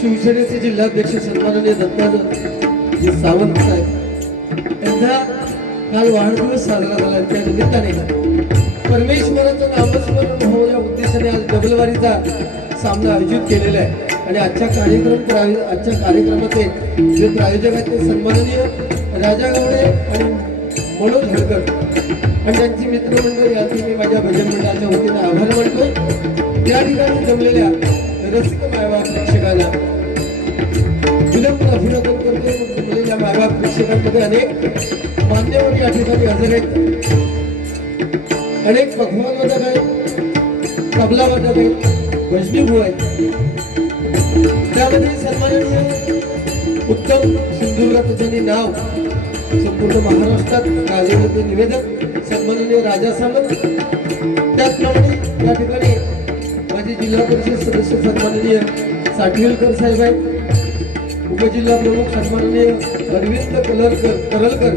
शिवसेनेचे जिल्हाध्यक्ष सन्माननीय दत्ताजी सावंत साहेब यांचा काल वाढदिवस साजरा झाला। त्या निमित्ताने परमेश्वराचं नामस्मरण व्हावं या उद्देशाने आज डबलवारीचा सामना आयोजित केलेला आहे आणि आजच्या कार्यक्रमाचे जे प्रायोजक आहेत ते सन्माननीय राजा गावडे आणि मनोज हडकर आणि त्यांची मित्रमंडळ याची मी माझ्या भजन मंडळाच्या वतीने आभार मानतोय। या ठिकाणी जमलेल्या रसिक मायबाप प्रेक्षकांना विनम्र अभिवादन करतो। जमलेल्या मायबाप प्रेक्षकांमध्ये अनेक मान्यवर या ठिकाणी हजर आहेत, अनेक पखवान वादक आहेत, तबला वादक आहेत, भजनी भाऊ आहेत। त्यामध्ये सन्माननीय उत्तम सिंधुदुर्गात ज्यांनी नाव संपूर्ण महाराष्ट्रात गाजवले ते निवेदक सन्माननीय राजा सावंत। त्याचप्रमाणे या ठिकाणी माजी जिल्हा परिषद सदस्य सन्माननीय साठवेलकर साहेब आहेत, उपजिल्हा प्रमुख सन्माननीय अरविंद करलकर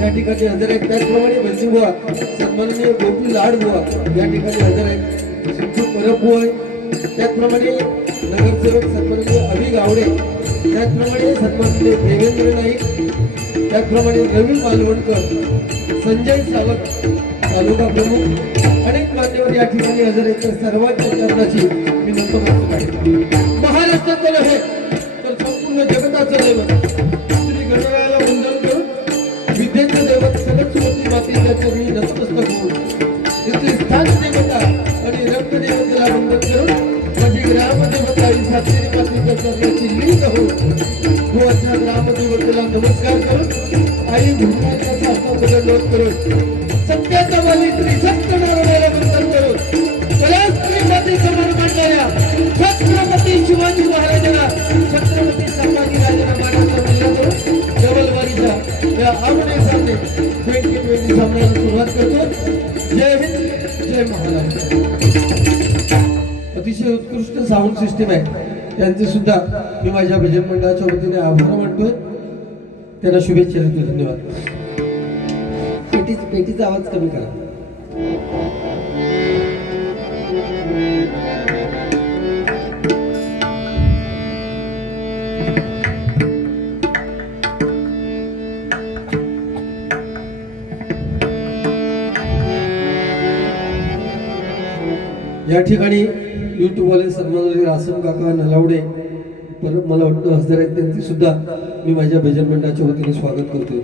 या ठिकाणी हजर आहेत. त्याचप्रमाणे बंजूबुवा सन्माननीय गोपी लाडबुवा या ठिकाणी हजर आहेत. सिद्धू परबुवा त्याचप्रमाणे नगरसेवक सन्माननीय अभि गावडे, त्याचप्रमाणे सन्माननीय देवेंद्र नाईक, त्याचप्रमाणे रवी मालवणकर, संजय सावंत तालुका प्रमुख अनेक मान्यवर या ठिकाणी हजर आहेत. तर सर्वांच्या चरणाची मी नतमस्तक आहे. महाराष्ट्राचं नव्हे तर संपूर्ण जगताचं दैवत श्री गणरायाला वंदन करून विद्येचं दैवत सरस्वती मातेच्या चरणी नतमस्तक होऊन इथली स्थान देवता आणि रक्तदेवतेला वंदन करून माझी ग्रामदेवता ही सातेरी मातेच्या चरणाची लीन होऊन गोवाच्या ग्रामदेवतेला नमस्कार करून आई भूमाच्या सारखा दंडवत करून सत्याचा मालिक त्रिशक्त नारायणाला वंदन करून कलास्त्री माते समोर मांडणाऱ्या छत्रपती शिवाजी महाराजांना छत्रपती संभाजी राजांना मानाचा मुलगा करून जवलवारीच्या या आमने सामने 2020 सामन्याला सुरुवात करतो. जय हिंद, जय महाराष्ट्र. अतिशय उत्कृष्ट साऊंड सिस्टीम आहे. त्यांचे सुद्धा मी माझ्या भजन मंडळाच्या वतीने आभार मानतोय. त्यांना शुभेच्छा देतो. धन्यवाद. पेटीचा आवाज कमी करा. या ठिकाणी युट्यूबवाले सन्माननीय आसम काका नलावडे परत मला वाटतं हजर आहेत. त्यांचे सुद्धा मी माझ्या भजन मंडळाच्या वतीने स्वागत करतोय.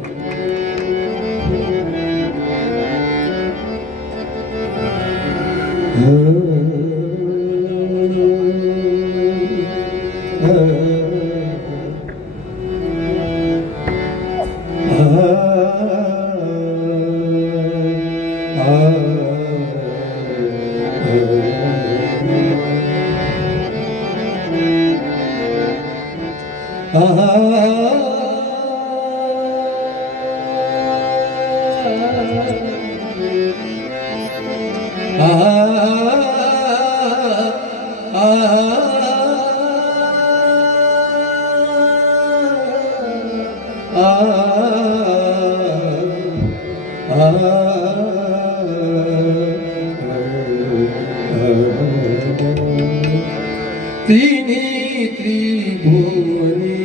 तिन्ही त्रिभुवनी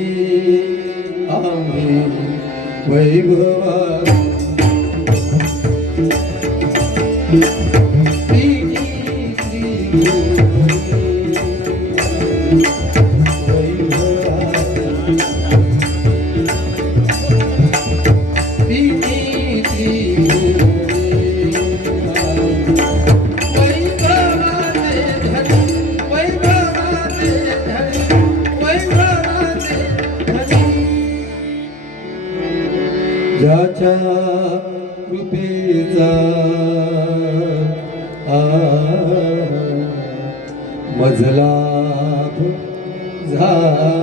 आम्ही वैभवा ज्याच्या कृपेचा मजला झाला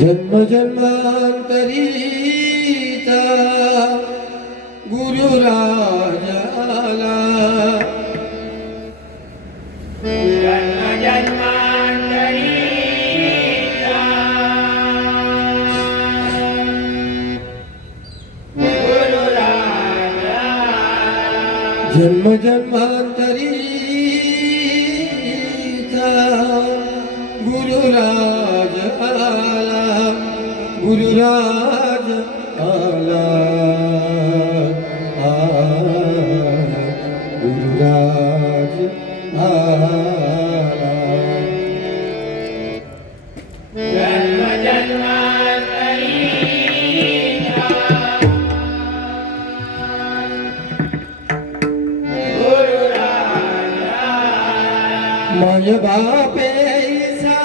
जन्म जन्मांतरीचा गुरु राजाला जन्म जन्मांतरीचा गुरु राजा जन्म जन्मांतरीचा गुरु राज आला गुरुराज आला गुरुराज आला जन्म जन्मांतरीचा गुरु राजा माझ बापेसा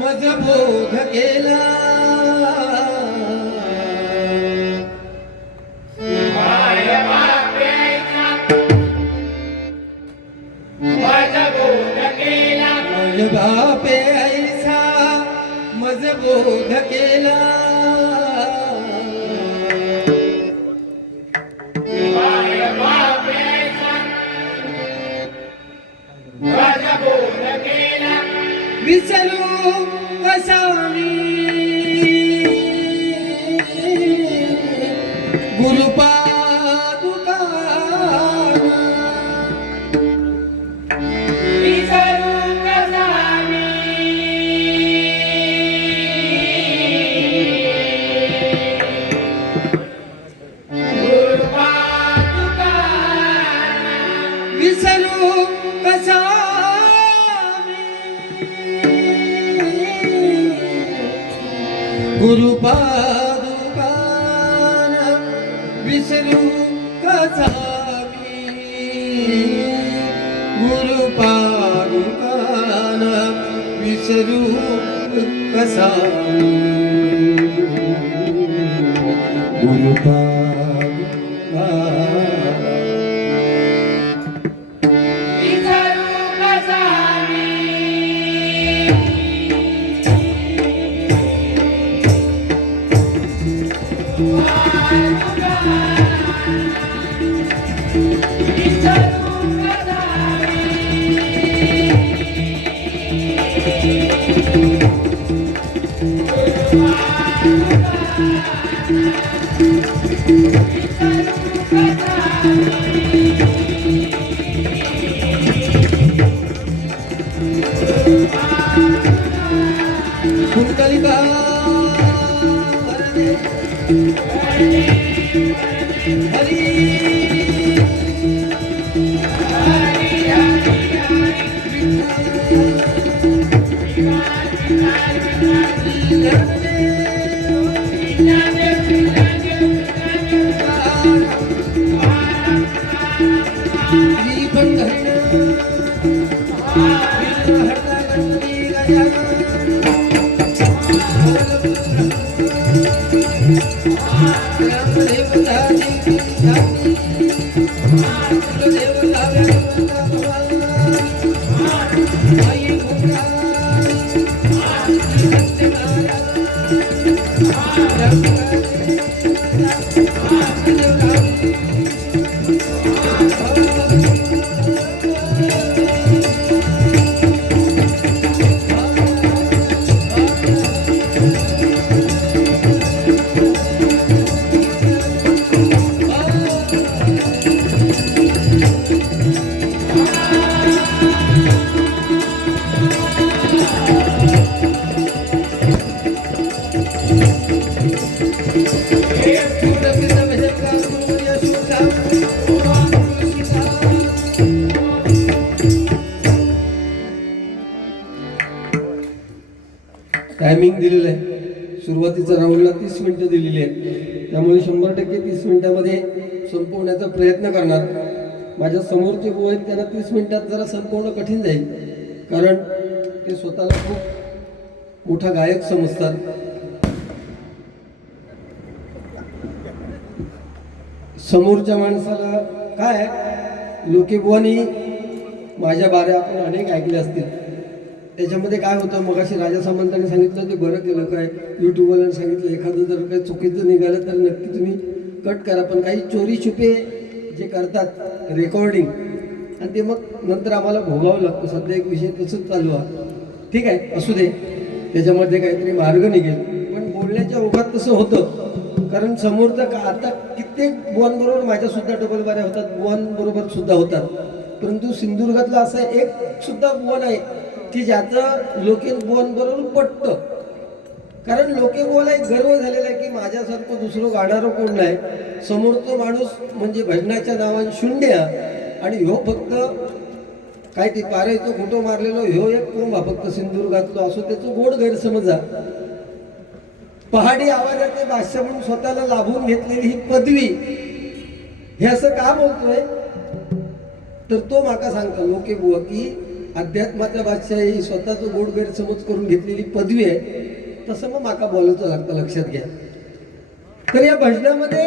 मज बोध केला बापे ऐसा बोध केला वाय बापेचा माझा बोध केला विसरू कसा मी गुरुपादुका विसरू कसा मी गुरुपादुका विसरू कसा गुरुपादुकान विसरू कसा गुरुपादुकान विसरू कसा विसरू कसा मी कुंडलिका हरी टायमिंग दिलेलं आहे. सुरुवातीचा राऊंडला 30 मिनिटं दिलेली आहेत. त्यामुळे 100% 30 मिनिटामध्ये संपवण्याचा प्रयत्न करणार. माझ्या समोरचे बुवा आहेत त्यांना 30 मिनिटात जरा संपवणं कठीण जाईल, कारण ते स्वतःला खूप मोठा गायक समजतात. समोरच्या माणसाला काय लोके बुवानी माझ्या बारे आपण अनेक ऐकले असतील. त्याच्यामध्ये काय होतं, मगाशी राजा सामंतांनी सांगितलं ते बरं केलं, काय यूट्यूबवाल्यांनी सांगितलं एखादं जर काही चुकीचं निघालं तर नक्की तुम्ही कट करा. पण काही चोरी छुपे जे करतात रेकॉर्डिंग आणि ते मग नंतर आम्हाला भोगावं लागतं. सध्या एक विषय तसंच चालू आहे. ठीक आहे, असू दे, त्याच्यामध्ये काहीतरी मार्ग निघेल. पण बोलण्याच्या ओघात तसं होतं, कारण समोरचं का आता कित्येक बुवांबरोबर माझ्यासुद्धा डबल बाऱ्या होतात, बुवांबरोबर सुद्धा होतात. परंतु सिंधुदुर्गातला असा एक सुद्धा बुवा नाही की ज्याचं लोके बुवांबरोबर पटतं. कारण लोके बुवाला एक गर्व झालेला आहे की माझ्यासारखं दुसरं गाणारं कोण नाही. समोरचा माणूस म्हणजे भजनाच्या नावाने शून्य, आणि ह्यो फक्त काय ते पारायचं खोटं मारलेलो ह्यो एक कोंबा फक्त सिंधुदुर्गातलो असो. त्याचं गोड गैरसमजा पहाडी आवाजाचे बादशाह म्हणून स्वतःला लाभून घेतलेली ही पदवी, हे असं का बोलतोय तर तो माका सांगता लोके बुवा की अध्यात्माचा बादशाह ही स्वतःचं गोड गैरसमज करून घेतलेली पदवी आहे. तसं मग माका बोलायचं लागतं, लक्षात घ्या. तर या भजनामध्ये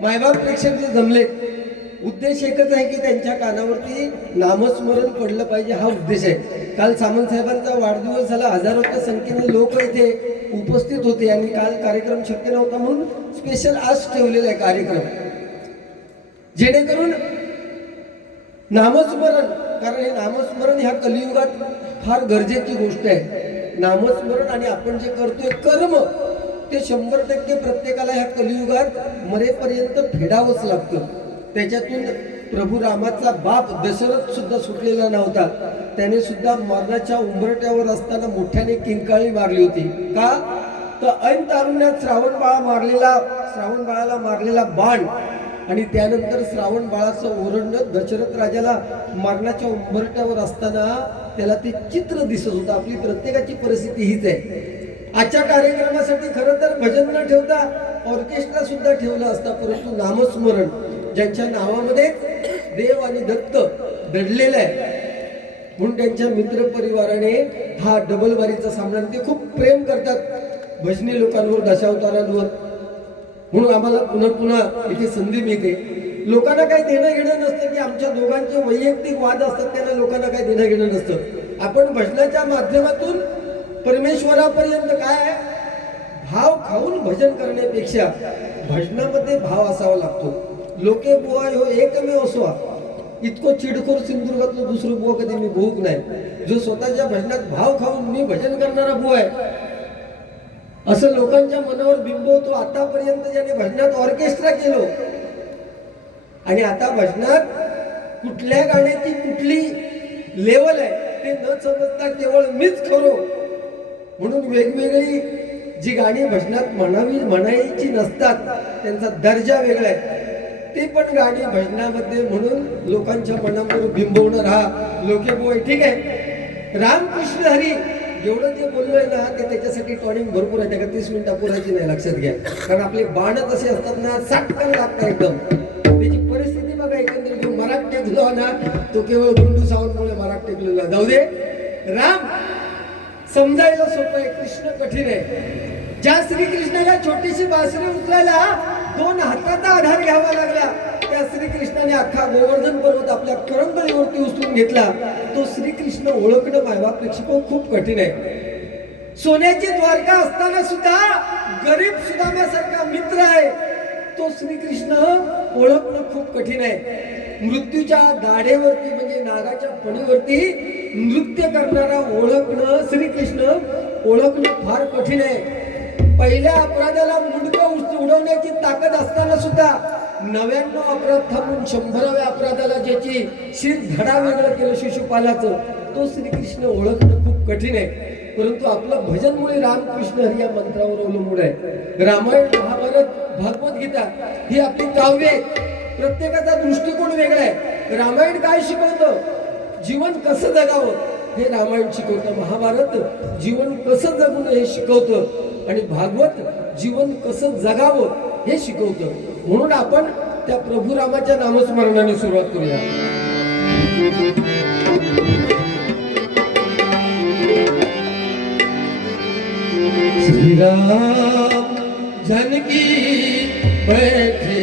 मायबाप प्रेक्षक जे जमले, उद्देश एकच आहे की त्यांच्या कानावरती नामस्मरण पडलं पाहिजे, हा उद्देश आहे. काल सामंत साहेबांचा वाढदिवस झाला, हजारोच्या संख्येने लोक इथे उपस्थित होते आणि काल कार्यक्रम शक्य नव्हता म्हणून स्पेशल आज ठेवलेला आहे कार्यक्रम, जेणेकरून नामस्मरण, कारण हे नामस्मरण ह्या कलियुगात फार गरजेची गोष्ट आहे. नामस्मरण आणि आपण जे करतोय कर्म ते 100% प्रत्येकाला ह्या कलियुगात मरेपर्यंत फेडावंच लागतं. त्याच्यातून प्रभू रामाचा बाप दशरथ सुद्धा सुटलेला नव्हता. त्याने सुद्धा मरणाच्या उंबरट्यावर असताना मोठ्याने किंकाळी मारली होती. का तर ऐन तारुण्यात श्रावण बाळाला मारलेला बाण आणि त्यानंतर श्रावण बाळाचं ओरडणं दशरथ राजाला मरणाच्या उंबरट्यावर असताना त्याला ते चित्र दिसत होतं. आपली प्रत्येकाची परिस्थिती हीच आहे. आजच्या कार्यक्रमासाठी खरं तर भजन न ठेवता ऑर्केस्ट्रा सुद्धा ठेवला असता, परंतु नामस्मरण ज्यांच्या नावामध्ये देव आणि दत्त दडलेला आहे म्हणून त्यांच्या मित्र परिवाराने हा डबल बारीचा सामना, ते खूप प्रेम करतात भजनी लोकांवर, दशावतारांवर, म्हणून आम्हाला पुन्हा पुन्हा इथे संधी मिळते. लोकांना काही देणं घेणं नसतं की आमच्या दोघांचे वैयक्तिक वाद असतात, त्यांना लोकांना काही देणं घेणं नसतं. आपण भजनाच्या माध्यमातून परमेश्वरापर्यंत काय भाव खाऊन भजन करण्यापेक्षा भजनामध्ये भाव असावा लागतो. लोके बुवा हो एकमेव असवा, इतकं चिडखोर सिंधुदुर्गातलं दुसरं बुवा कधी मी भूक नाही. जो स्वतःच्या भजनात भाव खाऊन मी भजन करणारा बुवा आहे असं लोकांच्या मनावर बिंबवतो. आतापर्यंत ज्याने भजनात ऑर्केस्ट्रा केलो आणि आता भजनात कुठल्या गाण्याची कुठली लेवल आहे ते न समजता केवळ मीच खरो म्हणून वेगवेगळी जी गाणी भजनात म्हणायची नसतात त्यांचा दर्जा वेगळा आहे, ते पण गाणी भजनामध्ये म्हणून लोकांच्या मनावर बिंबवणार हा लोके बोय. ठीक आहे, रामकृष्ण हरी एवढं जे बोललोय ना ते त्याच्यासाठी टॉनिंग भरपूर आहे. त्या 30 मिनिटं पुरायची नाही, लक्षात घ्या. कारण आपले बाणच असे असतात ना, साटकन लागतात एकदम. त्याची परिस्थिती बघा एकंदरीत. जो मराठ टेकलो ना तो केवळ गुंडू सावंतमुळे मराठ टेकलेला. जाऊ दे, राम समजायला सोपं आहे, कृष्ण कठीण आहे. ज्या श्रीकृष्णाला छोटीशी बासरी उचलायला 2 हाताचा आधार घ्यावा लागला, त्या श्रीकृष्णाने अख्खा गोवर्धन पर्वत आपल्या करंगळीवरती उचलून घेतला. तो श्रीकृष्ण ओळखणं मायवा प्रेक्षको खूप कठीण आहे. सोन्याची द्वारका असताना सुद्धा गरीब सुदामासारखा मित्र आहे तो श्रीकृष्ण ओळखणं खूप कठीण आहे. मृत्यूच्या दाढेवरती म्हणजे नागाच्या फणीवरती नृत्य करणारा ओळखणं, श्रीकृष्ण ओळखणं फार कठीण आहे. पहिल्या अपराधाला मुंडकं उडवण्याची ताकद असताना सुद्धा 99 अपराध थांबून 100व्या अपराधाला ज्याची शिर धडा वेगळं केलं शिशुपालाचं, तो श्रीकृष्ण ओळखणं खूप कठीण आहे. परंतु आपलं भजनमुळे रामकृष्ण हरी या मंत्रावर अवलंबून आहे. रामायण, महाभारत, भागवत गीता ही आपली काव्ये आहेत. प्रत्येकाचा दृष्टिकोन वेगळा आहे. रामायण काय शिकवतं, जीवन कसं जगावं हे रामायण शिकवतं. महाभारत जीवन कसं जगू नये हे शिकवतं आणि भागवत जीवन कसं जगावं हे शिकवतं. म्हणून आपण त्या प्रभू रामाच्या नामस्मरणाने सुरुवात करूया. श्रीराम जानकी बैठे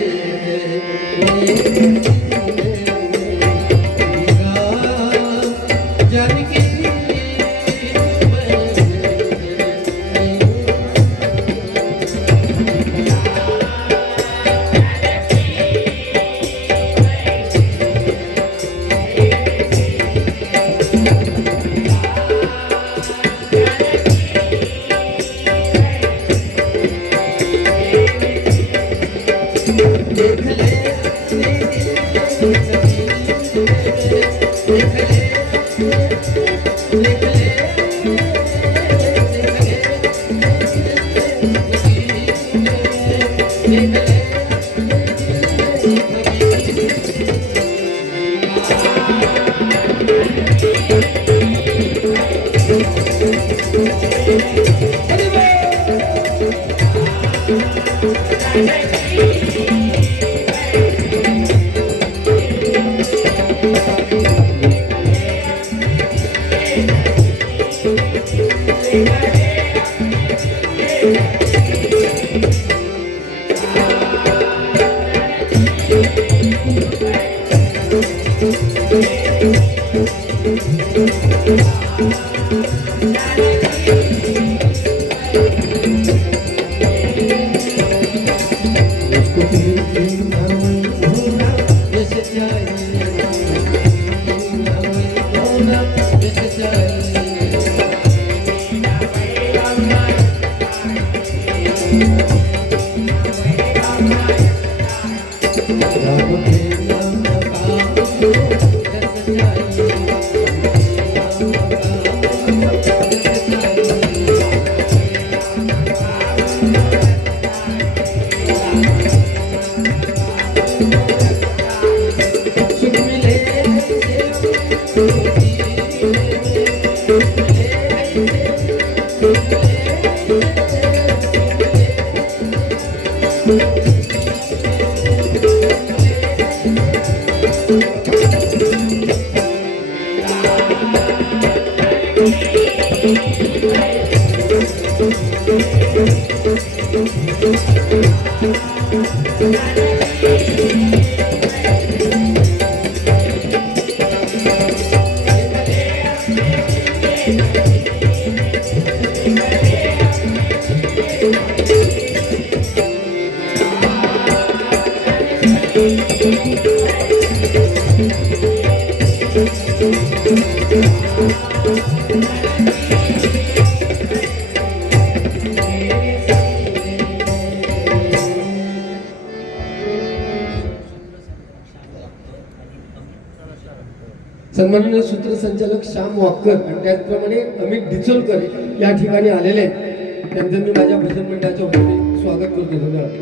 सन्माननीय सूत्रसंचालक श्याम वाक्कर आणि त्याचप्रमाणे अमित डिचोलकर या ठिकाणी आलेले आहेत. त्यांचं मी माझ्या भजन मंडळाच्या वतीने स्वागत करतो. धन्यवाद.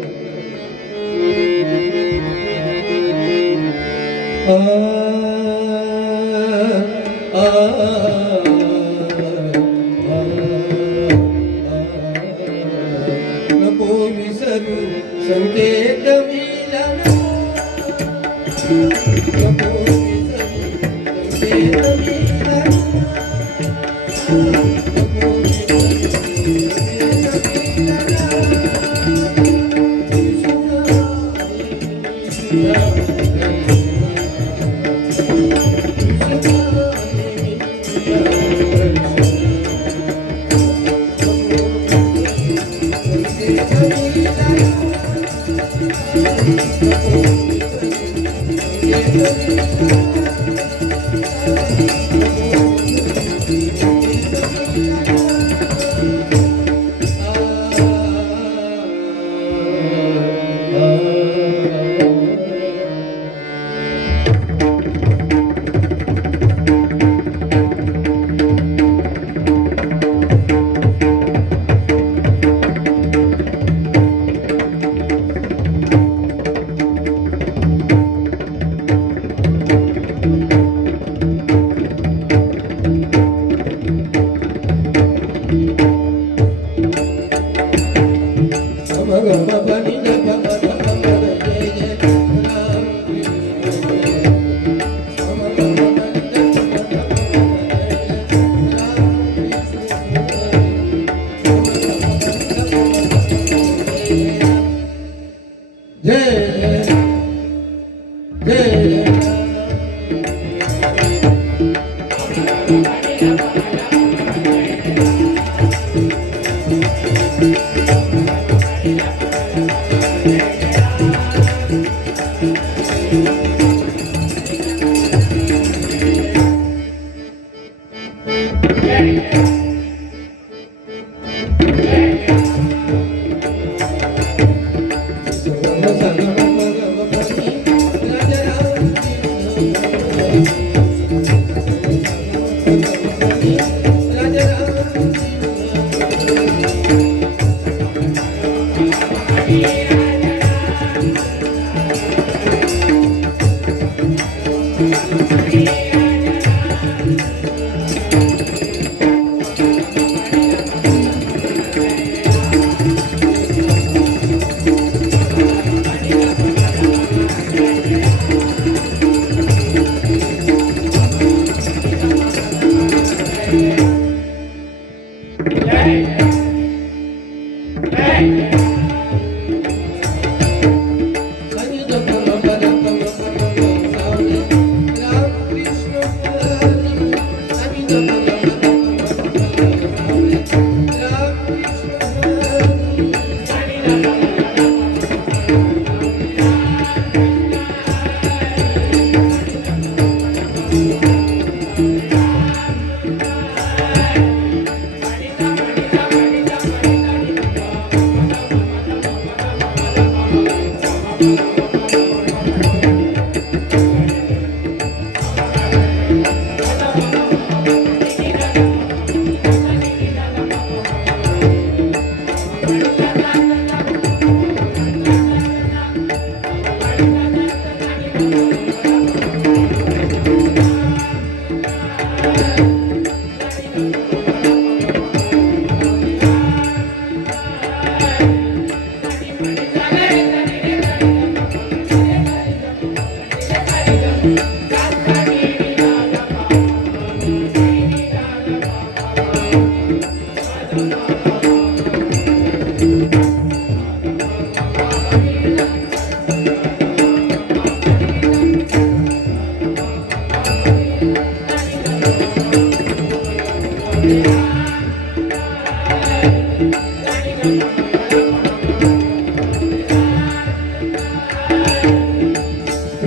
नको विसरू संकेत मिलन, नको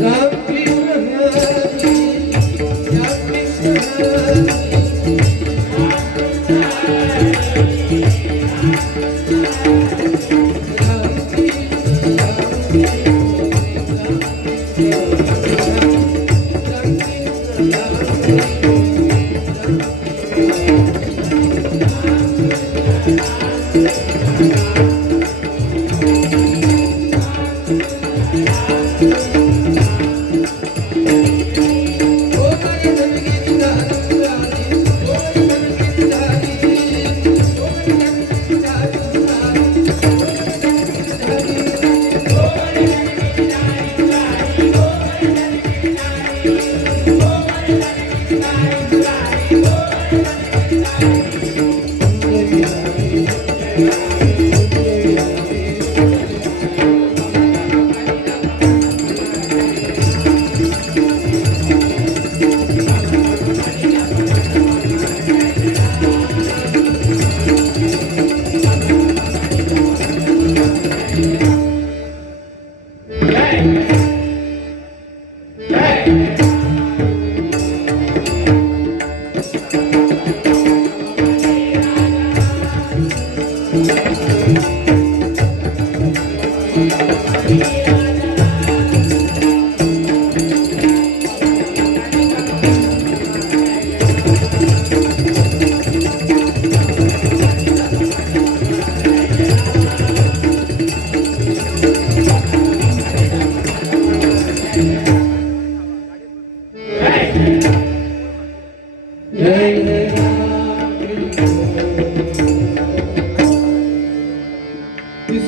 रामकृष्ण हरी, रामकृष्ण हरी.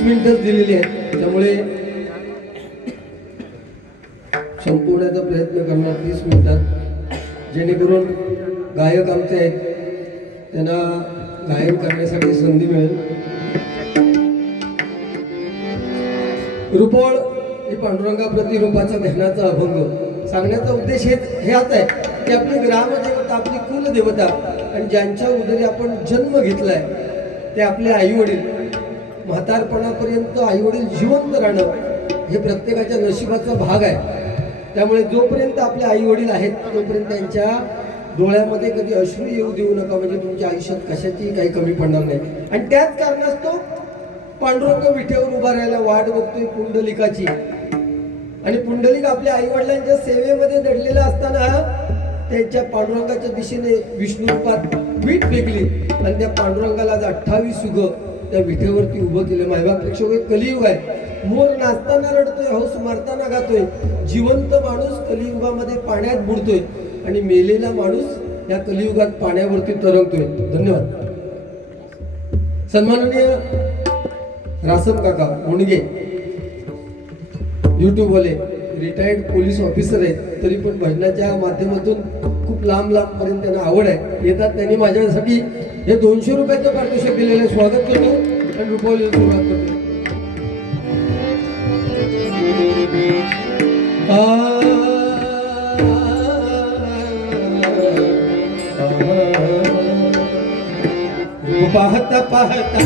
मिनिटच दिलेली आहेत, त्यामुळे संपवण्याचा प्रयत्न करणार 30 मिनिटात, जेणेकरून गायक आमचे आहेत त्यांना गायन करण्यासाठी संधी मिळेल. रूपोळ ही पांडुरंगाप्रती रूपाचा ध्यानाचा अभंग सांगण्याचा उद्देश हेच आहे की आपली ग्रामदेवता, आपली कुलदेवता आणि ज्यांच्या उदरी आपण जन्म घेतलाय ते आपले आईवडील, म्हातारपणापर्यंत आईवडील जिवंत राहणं हे प्रत्येकाच्या नशिबाचा भाग आहे. त्यामुळे जोपर्यंत आपले आईवडील आहेत तोपर्यंत त्यांच्या डोळ्यामध्ये कधी अश्रू येऊ देऊ नका, म्हणजे तुमच्या आयुष्यात कशाची काही कमी पडणार नाही. आणि त्याच कारणास्तव पांडुरंग विठेवर उभा राहायला वाट बघतोय पुंडलिकाची. आणि पुंडलिक आपल्या आई वडिलांच्या सेवेमध्ये दडलेला असताना त्यांच्या पांडुरंगाच्या दिशेने विष्णू रूपात वीट फेकली आणि त्या पांडुरंगाला आज 28 युग त्या विठेवरती उभं केलं. मायबापेक्षा कलियुग आहे. मोर नाचताना रडतोय, हौस मारताना गातोय. जिवंत माणूस कलियुगामध्ये पाण्यात बुडतोय आणि मेलेला माणूस या कलियुगात पाण्यावरती तरंगतोय. धन्यवाद. सन्माननीय रासम काका मुंडगे, युट्यूबवाले, रिटायर्ड पोलीस ऑफिसर आहेत, तरी पण भजनाच्या माध्यमातून खूप लांब पर्यंत त्यांना आवड आहे. येतात त्यांनी माझ्यासाठी हे 200 रुपयाचं पारितोषिक दिलेलं स्वागत करतो आणि रुपवलेलं सुरुवात करतो. पाहता पाहता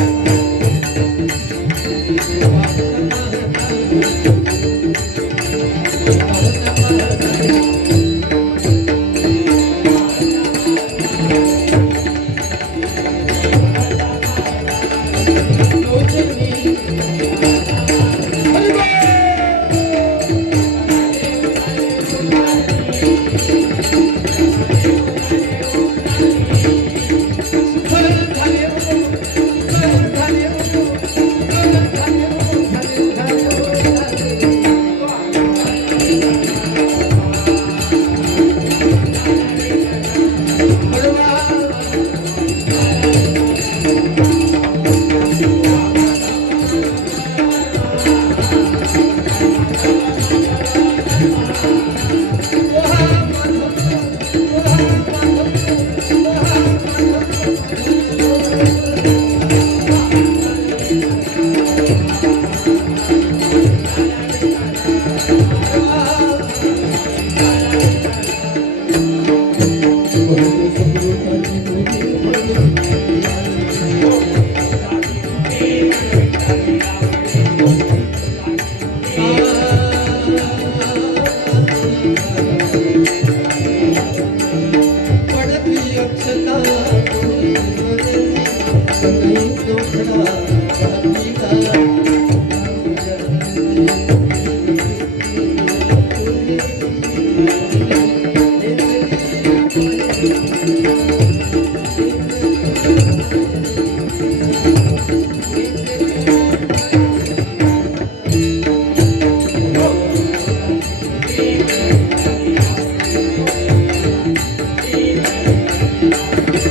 पडती अक्षता सगळी दोघडा राहती का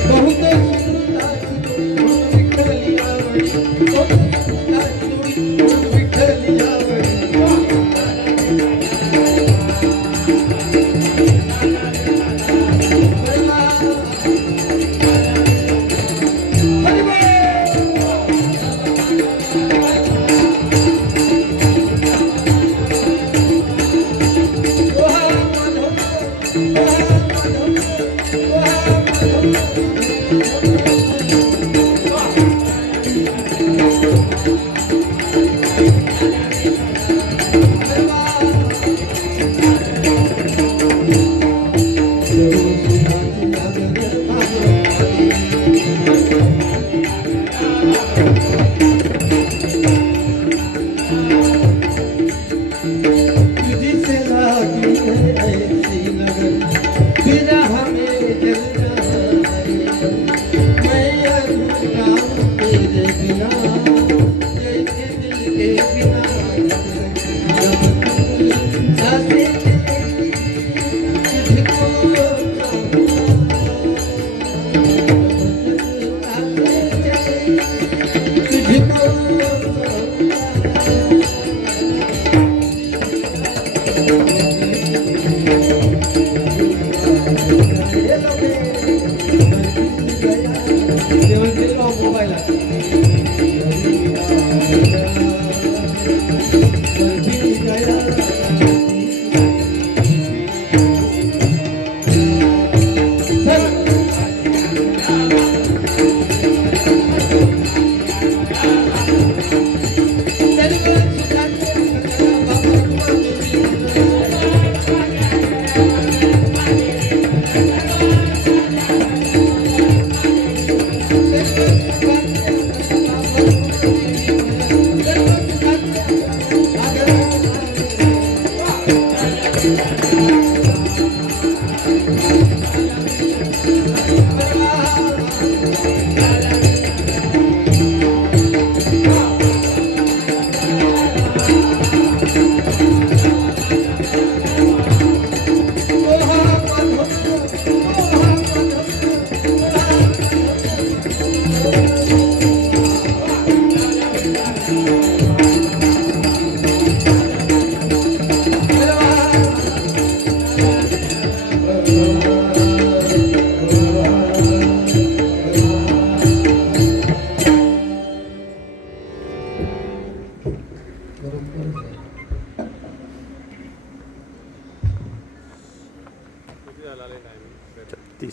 बहुत विठ्ठली आवडी विठ्ठली आवडी तुझी से लागी है ऐसी लगन बिरह में जलना है मैं अधूरा हूँ तेरे बिना जैसे दिल के बिना